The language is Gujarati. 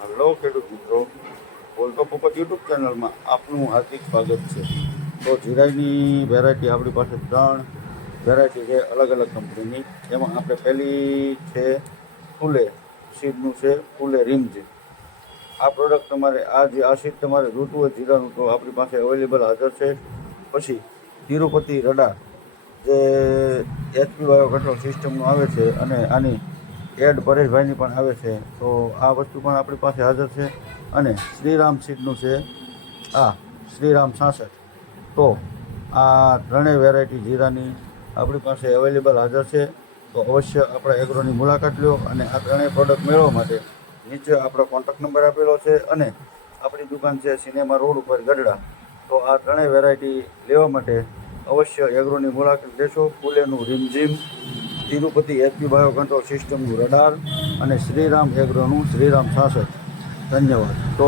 હલો ખેડૂત મિત્રો, બોલતો પોપટ યુટ્યુબ ચેનલમાં આપનું હાર્દિક સ્વાગત છે. તો જીરાની વેરાયટી આપણી પાસે 3 વેરાયટી છે અલગ અલગ કંપનીની. એમાં આપણે પહેલી છે ફૂલે સીડનું છે, ફૂલે રીમઝીમ. આ પ્રોડક્ટ તમારે આ સીડ તમારે ઋતુ હોય જીરાનું તો આપણી પાસે અવેલેબલ હાજર છે. પછી તિરુપતિ રડાર જે એચપી બાયો કંટ્રોલ સિસ્ટમનું આવે છે અને આની એડ પરેશભાઈની પણ આવે છે, તો આ વસ્તુ પણ આપણી પાસે હાજર છે. અને શ્રીરામ સીડનું છે આ શ્રીરામ 66. તો આ ત્રણેય વેરાયટી જીરાની આપણી પાસે અવેલેબલ હાજર છે. તો અવશ્ય આપણા એગ્રોની મુલાકાત લો અને આ ત્રણેય પ્રોડક્ટ મેળવવા માટે નીચે આપણો કોન્ટેક્ટ નંબર આપેલો છે અને આપણી દુકાન છે સિનેમા રોડ ઉપર ગઢડા. તો આ ત્રણેય વેરાયટી લેવા માટે અવશ્ય એગ્રોની મુલાકાત લેશો. ફૂલેનું રીમઝીમ, તિરુપતિ એચપી બાયો કંટ્રોલ સિસ્ટમનું રડાર અને શ્રીરામ એગ્રોનું શ્રીરામ 66. ધન્યવાદ. તો